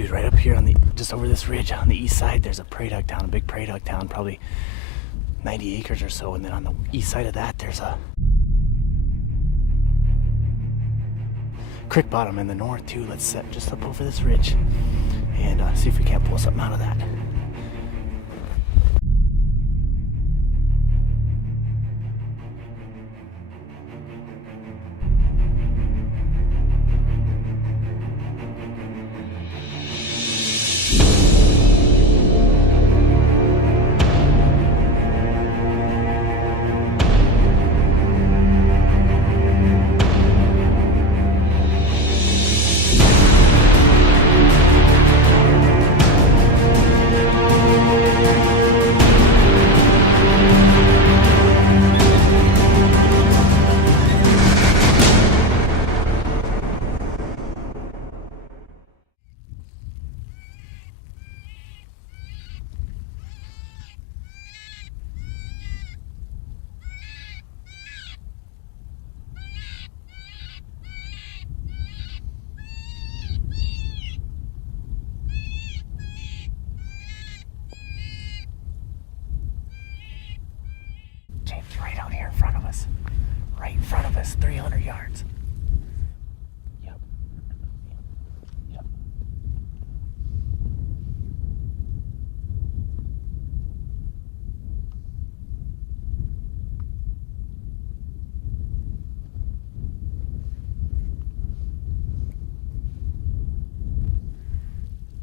Dude, right up here on the, just over this ridge on the east side, there's a prairie dog town, a big prairie dog town, probably 90 acres or so. And then on the east side of that, there's a creek bottom in the north too. Let's set just up over this ridge and see if we can't pull something out of that. Right out here in front of us. Right in front of us, 300 yards. Yep. Yep.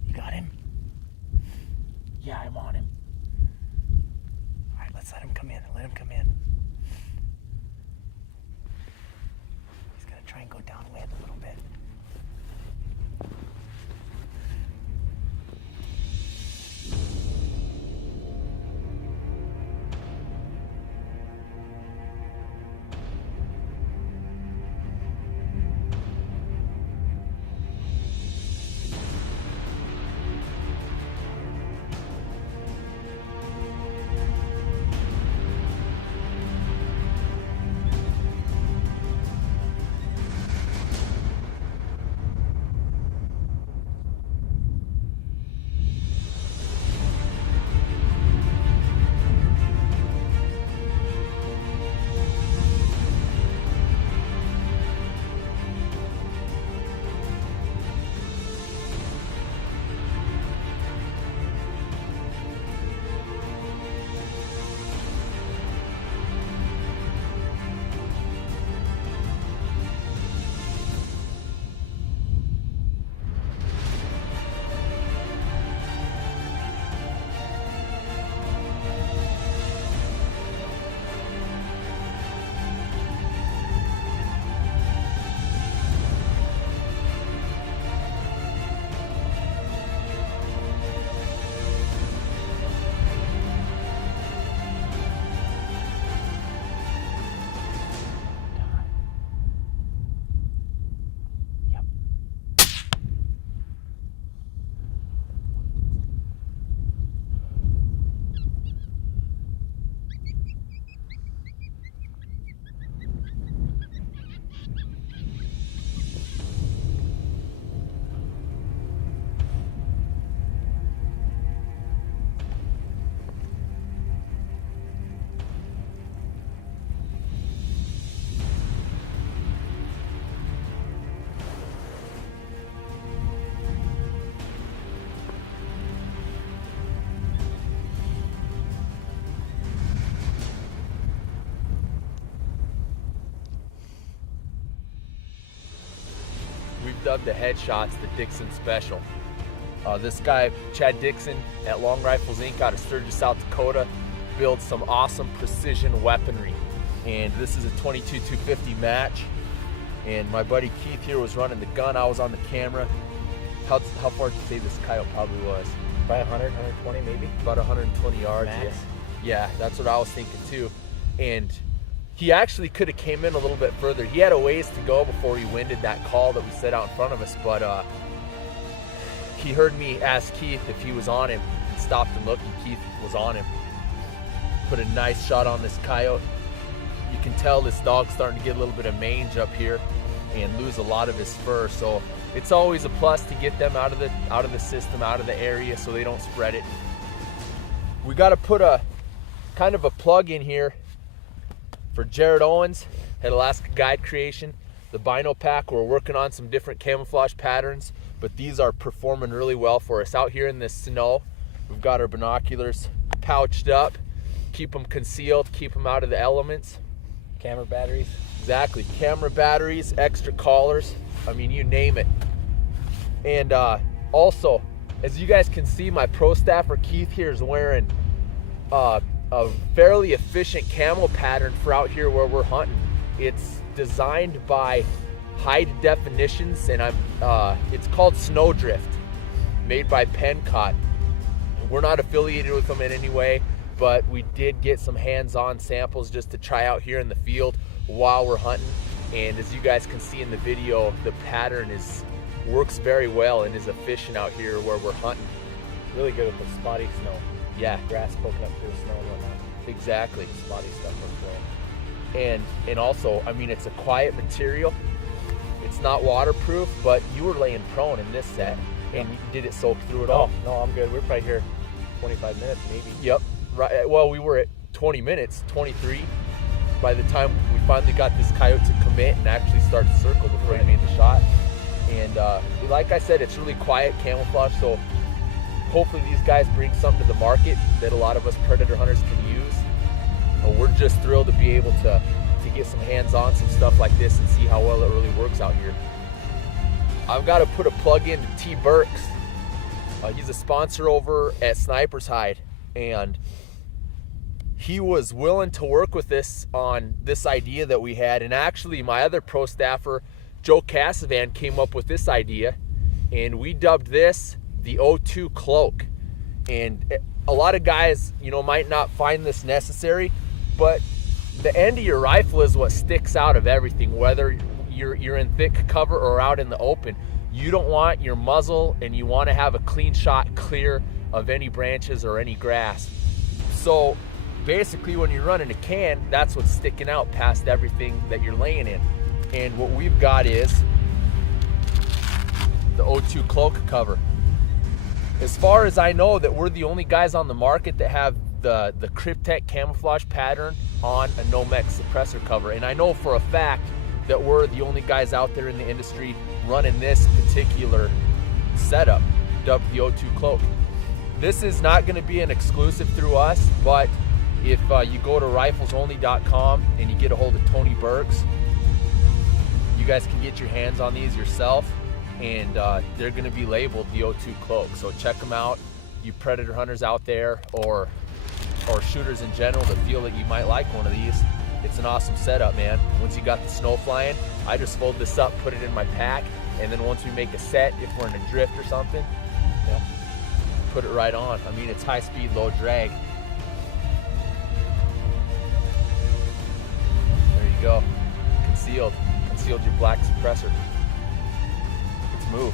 You got him? Yeah, I'm on him. All right, let's let him come in. Let him come in. He's gonna try and go downwind a little bit. We've dubbed the headshots the Dixon Special. This guy, Chad Dixon at Long Rifles Inc. out of Sturgis, South Dakota, builds some awesome precision weaponry. And this is a 22-250 match. And my buddy Keith here was running the gun. I was on the camera. How far did you say this coyote probably was? By 100, 120 maybe? About 120 yards. Max? Yeah, that's what I was thinking too. And he actually could have came in a little bit further. He had a ways to go before he winded that call that we set out in front of us, but he heard me ask Keith if he was on him. He stopped and looked, and Keith was on him. Put a nice shot on this coyote. You can tell this dog's starting to get a little bit of mange up here and lose a lot of his fur, so it's always a plus to get them out of the system, out of the area, so they don't spread it. We got to put a kind of a plug in here for Jared Owens at Alaska Guide Creation, the Bino Pack. We're working on some different camouflage patterns, but these are performing really well for us out here in the snow. We've got our binoculars pouched up, keep them concealed, keep them out of the elements. Camera batteries. Exactly, camera batteries, extra collars, I mean, you name it. And also, as you guys can see, my pro staffer Keith here is wearing a fairly efficient camo pattern for out here where we're hunting. It's designed by High Definitions, and it's called Snowdrift, made by Pencott. We're not affiliated with them in any way, but we did get some hands-on samples just to try out here in the field while we're hunting. And as you guys can see in the video, the pattern works very well and is efficient out here where we're hunting. Really good with the spotty snow. Yeah. Grass poking up through the snow and whatnot. Exactly. Spotty stuff works well. And also, I mean, it's a quiet material. It's not waterproof, but you were laying prone in this set, and did it soak through it all? No, I'm good. We're probably here 25 minutes maybe. Yep. Right. Well, we were at 20 minutes, 23, by the time we finally got this coyote to commit and actually start to circle before he made the shot. And like I said, it's really quiet camouflage, so hopefully these guys bring something to the market that a lot of us predator hunters can use. We're just thrilled to be able to get some hands on some stuff like this and see how well it really works out here. I've got to put a plug in to T. Burks. He's a sponsor over at Sniper's Hide, and he was willing to work with us on this idea that we had. And actually, my other pro staffer, Joe Cassavan, came up with this idea, and we dubbed this the O2 cloak. And a lot of guys, you know, might not find this necessary, but the end of your rifle is what sticks out of everything, whether you're in thick cover or out in the open. You don't want your muzzle, and you want to have a clean shot clear of any branches or any grass. So basically, when you're running a can, that's what's sticking out past everything that you're laying in. And what we've got is the O2 cloak cover. As far as I know, that we're the only guys on the market that have the Cryptek camouflage pattern on a Nomex suppressor cover. And I know for a fact that we're the only guys out there in the industry running this particular setup, dubbed the O2 cloak. This is not going to be an exclusive through us, but if you go to riflesonly.com and you get a hold of Tony Burks, you guys can get your hands on these yourself, and they're going to be labeled the O2 cloak. So check them out, you predator hunters out there, or shooters in general that feel that you might like one of these. It's an awesome setup, man. Once you got the snow flying, I just fold this up, put it in my pack, and then once we make a set, if we're in a drift or something, yeah, put it right on. I mean, it's high speed, low drag. There you go. Concealed your black suppressor. Let's move.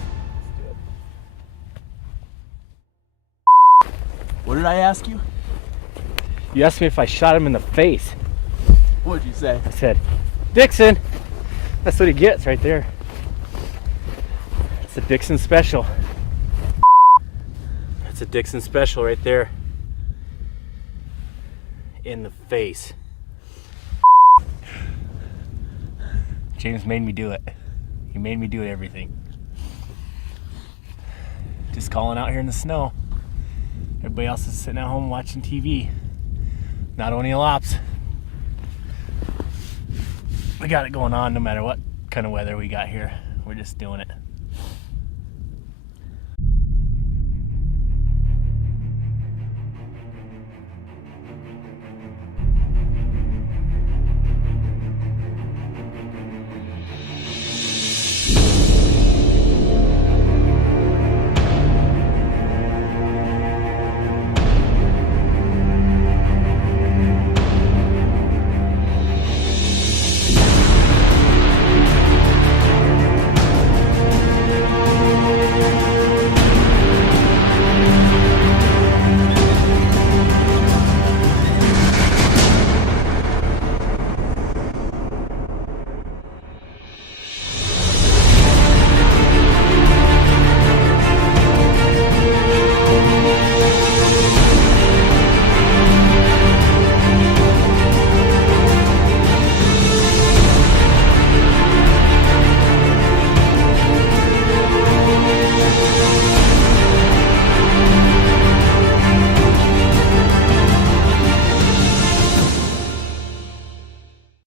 What did I ask you? You asked me if I shot him in the face. What'd you say? I said, Dixon. That's what he gets right there. It's a Dixon special. That's a Dixon special right there. In the face. James made me do it. He made me do everything. Just calling out here in the snow. Everybody else is sitting at home watching TV. Not owning lops. We got it going on no matter what kind of weather we got here. We're just doing it.